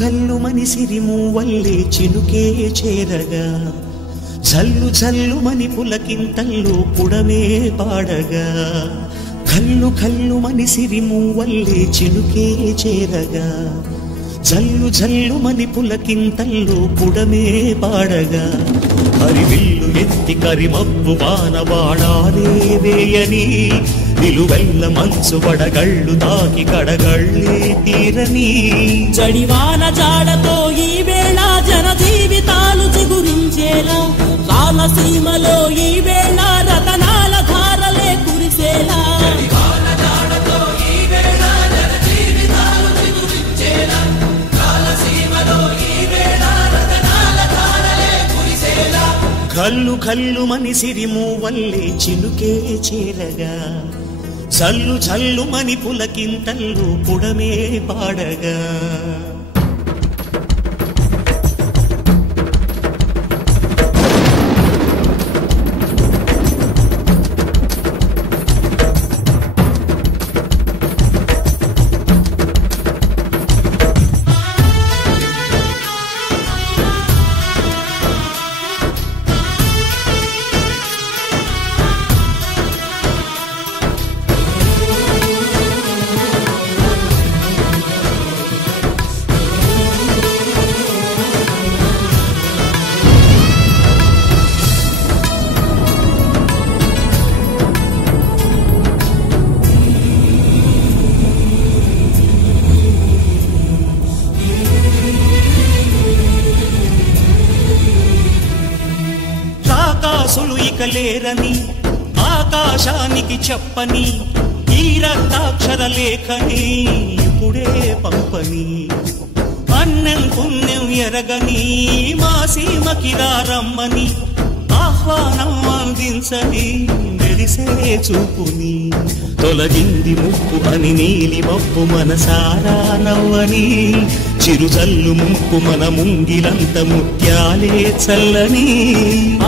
కల్లు మని సిరిమూవల్లే చినుకే చేరగా జల్లు జల్లు మని పులకింతల్లో పుడమే పాడగా కల్లు కల్లు మని సిరిమూవల్లే చినుకే చేరగా జల్లు జల్లు మని పులకింతల్లో పుడమే పాడగా హరివిల్లు ఎత్తి కరిమబ్బు బాణబాణాలే వేయని నిలువెల్ల మంచు వడగళ్ళు తాకి కడగళ్ళే తీరని జడివాన జాడతో ఈ వేళ జన జీవితాలు చిగురించేలా రామసీమలో ఈ వేళ రతనాల ధారలే కురిసేలా కల్లు కల్లు మని సిరిమూవల్లే చినుకే చేరగా జల్లు జల్లు మని పులకింతల్లు పుడమే పాడగా లేరని ఆకాశానికి చెప్పని ఈ రక్తాక్షర లేఖని ఇప్పుడే పంపని అన్నం పుణ్యం ఎరగని మా సీమకి రమ్మని ఆహ్వానం అందించని మెరిసే చూపుని తొలగింది ముప్పు అని నీలి మప్పు మనసారా నవ్వని చిరుజల్లు ముంపు మన ముంగిలంత ముత్యాలే చల్లని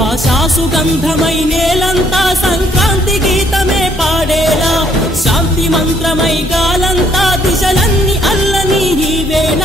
ఆశాసు గంధమై నేలంతా సంక్రాంతి గీతమే పాడేలా శాంతి మంత్రమై గాలంతా దిశలన్నీ అల్లని ఈ వేళ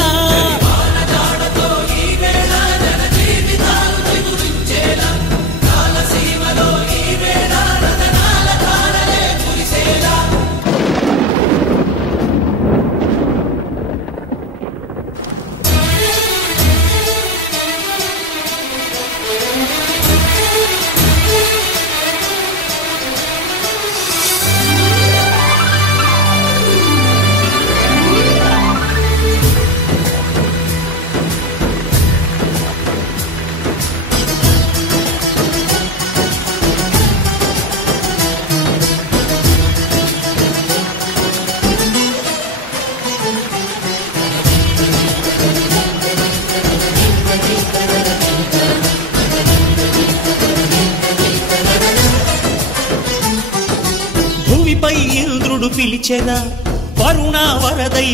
భూమిపై ఇంద్రుడు పిలిచెనా వరుణ వరదై